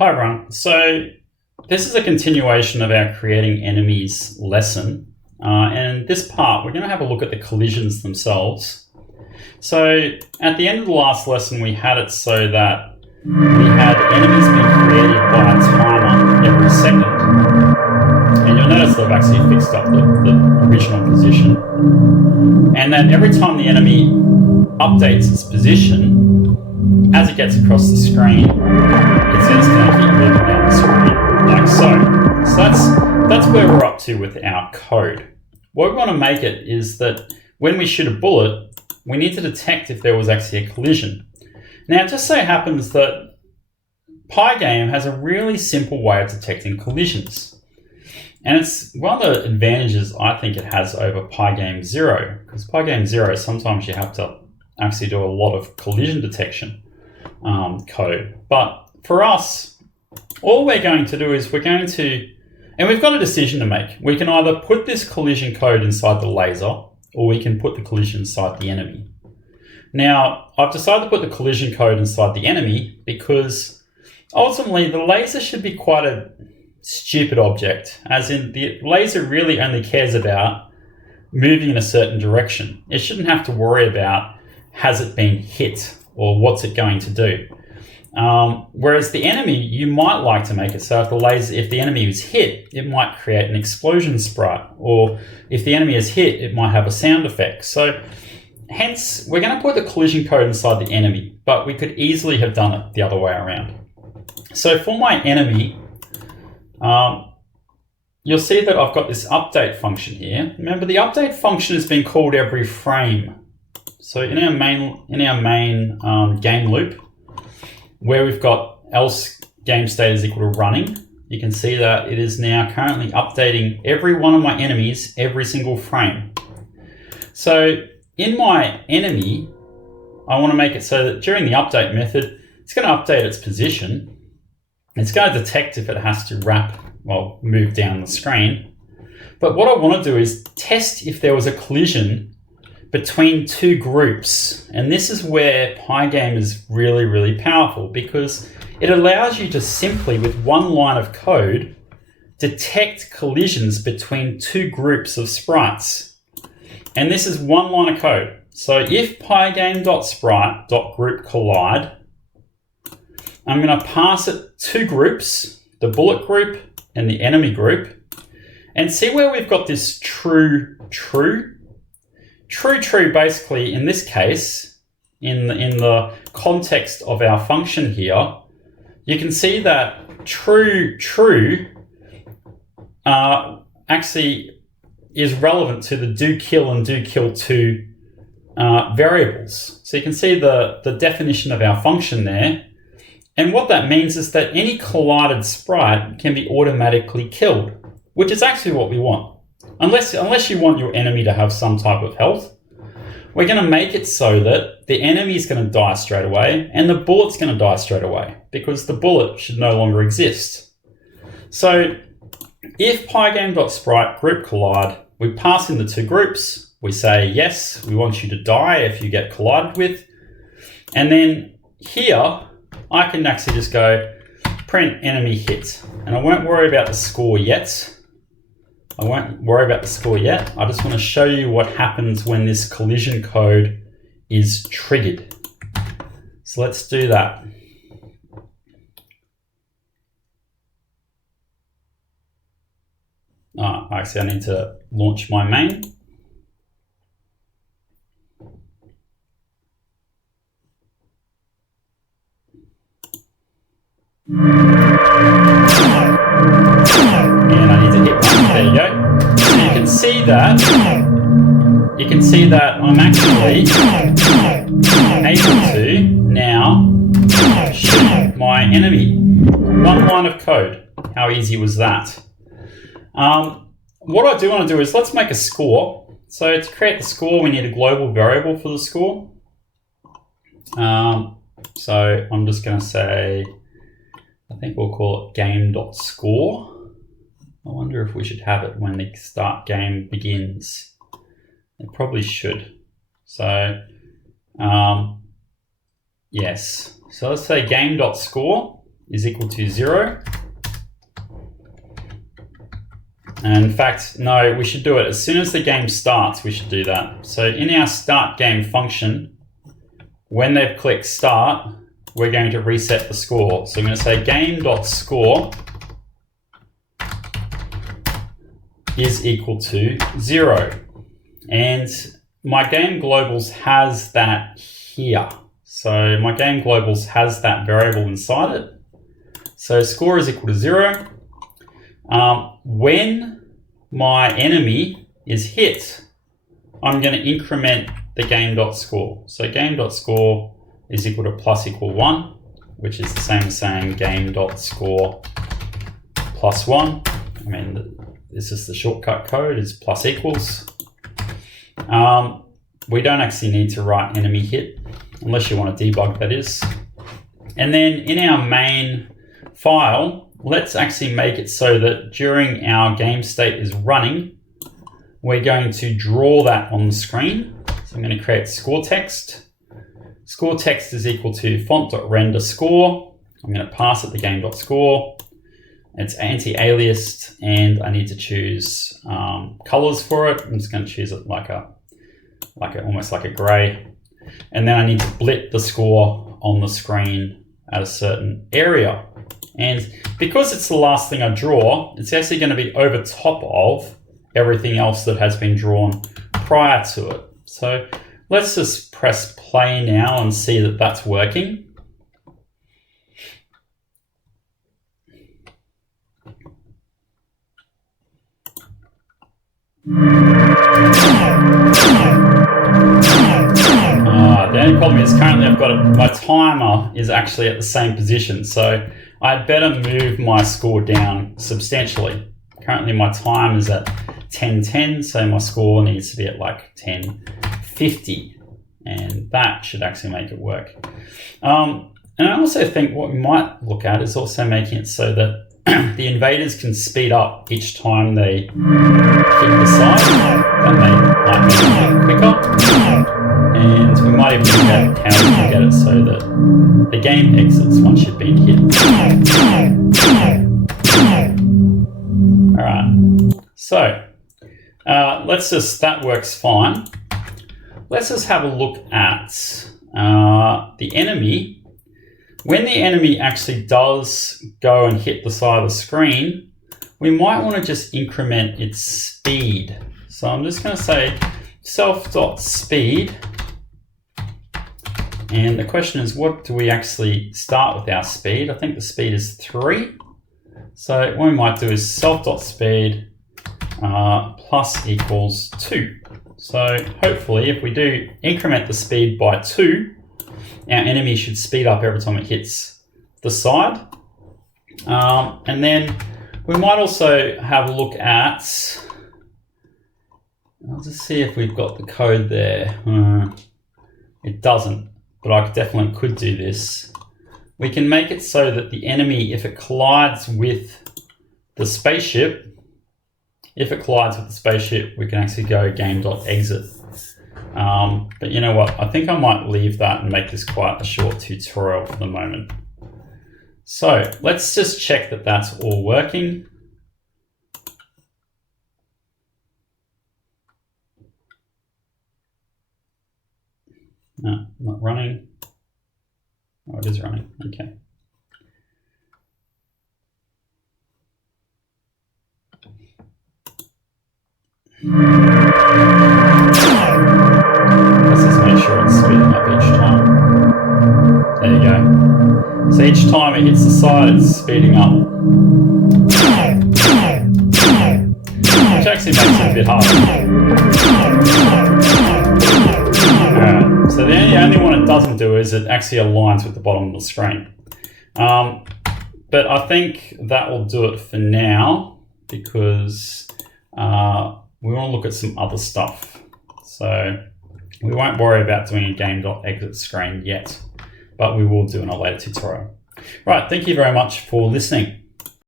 Hi everyone. So this is a continuation of our creating enemies lesson. And this part, we're going to have a look at the collisions themselves. So at the end of the last lesson, we had it so that we had enemies being created by a timer every second. And you'll notice that I've actually fixed up the original position. And then every time the enemy updates its position, as it gets across the screen, it's just going to keep moving down the screen like so. So that's where we're up to with our code. What we want to make it is that when we shoot a bullet, we need to detect if there was actually a collision. Now, it just so happens that Pygame has a really simple way of detecting collisions. And it's one of the advantages I think it has over Pygame 0, because Pygame 0, sometimes you have to actually do a lot of collision detection code. But for us, all we're going to do is we're going to, and we've got a decision to make. We can either put this collision code inside the laser, or we can put the collision inside the enemy. Now, I've decided to put the collision code inside the enemy because ultimately the laser should be quite a stupid object, as in the laser really only cares about moving in a certain direction. It shouldn't have to worry about has it been hit or what's it going to do. Whereas the enemy, you might like to make it so if the enemy is hit, it might create an explosion sprite, or if the enemy is hit, it might have a sound effect. So hence, we're going to put the collision code inside the enemy, but we could easily have done it the other way around. So for my enemy, you'll see that I've got this update function here. Remember, the update function has been called every frame. So in our main game loop, where we've got else game state is equal to running, you can see that it is now currently updating every one of my enemies every single frame. So in my enemy, I want to make it so that during the update method, it's going to update its position. It's going to detect if it has to move down the screen. But what I want to do is test if there was a collision between two groups. And this is where Pygame is really, really powerful, because it allows you to simply, with one line of code, detect collisions between two groups of sprites. And this is one line of code. So if pygame.sprite.group collide, I'm going to pass it two groups, the bullet group and the enemy group, and see where we've got this true. True, basically, in this case, in the context of our function here, you can see that true actually is relevant to the do kill and do kill to variables. So you can see the definition of our function there. And what that means is that any collided sprite can be automatically killed, which is actually what we want. Unless you want your enemy to have some type of health, we're going to make it so that the enemy is going to die straight away and the bullet's going to die straight away, because the bullet should no longer exist. So if pygame.sprite group collide, we pass in the two groups. We say, yes, we want you to die if you get collided with. And then here, I can actually just go print enemy hit. And I won't worry about the score yet. I just want to show you what happens when this collision code is triggered. So let's do that. Actually, I need to launch my main. And I need to hit one. There you go. So you can see that I'm actually able to now shoot my enemy. One line of code. How easy was that? What I do want to do is let's make a score. So to create the score, we need a global variable for the score. So I'm just going to say, I think we'll call it game.score. I wonder if we should have it when the start game begins. It probably should. So, yes. So let's say game.score. is equal to 0. And in fact, no, we should do it as soon as the game starts. We should do that. So in our start game function, when they've clicked start, we're going to reset the score. So I'm going to say game.score is equal to 0. And my game globals has that here. So my game globals has that variable inside it. So score is equal to 0. When my enemy is hit, I'm going to increment the game.score. So game.score is equal to plus equal 1, which is the same as saying game.score plus 1. I mean, this is the shortcut code, is plus equals. We don't actually need to write enemy hit, unless you want to debug, that is. And then in our main file, let's actually make it so that during our game state is running, we're going to draw that on the screen. So I'm going to create score text. Score text is equal to font.render score. I'm going to pass it the game.score. It's anti-aliased, and I need to choose colors for it. I'm just going to choose it almost like a gray. And then I need to blit the score on the screen at a certain area. And because it's the last thing I draw, it's actually going to be over top of everything else that has been drawn prior to it. So let's just press play now and see that that's working. The only problem is currently I've got my timer is actually at the same position, so I'd better move my score down substantially. Currently my time is at 10:10, so my score needs to be at like 10:50, and that should actually make it work. And I also think what we might look at is also making it so that the invaders can speed up each time they hit the side. That might make it quicker. And we might even look at how we can get it so that the game exits once you've been hit. Alright, so that works fine. Let's just have a look at the enemy. When the enemy actually does go and hit the side of the screen, we might want to just increment its speed. So I'm just going to say self.speed. And the question is, what do we actually start with our speed? I think the speed is 3. So what we might do is self.speed plus equals 2. So hopefully if we do increment the speed by 2, our enemy should speed up every time it hits the side. And then we might also have a look at, I'll just see if we've got the code there. It doesn't, but I definitely could do this. We can make it so that the enemy, if it collides with the spaceship, we can actually go game.exit. But you know what? I think I might leave that and make this quite a short tutorial for the moment. So let's just check that that's all working. No, not running. Oh, it is running. Okay. Let's just make sure it's speeding up each time. There you go. So each time it hits the side, it's speeding up. Which actually makes it a bit harder. Alright, so the only one it doesn't do is it actually aligns with the bottom of the screen. But I think that will do it for now, because we want to look at some other stuff. So we won't worry about doing a game.exit screen yet, but we will do in a later tutorial. Right, thank you very much for listening.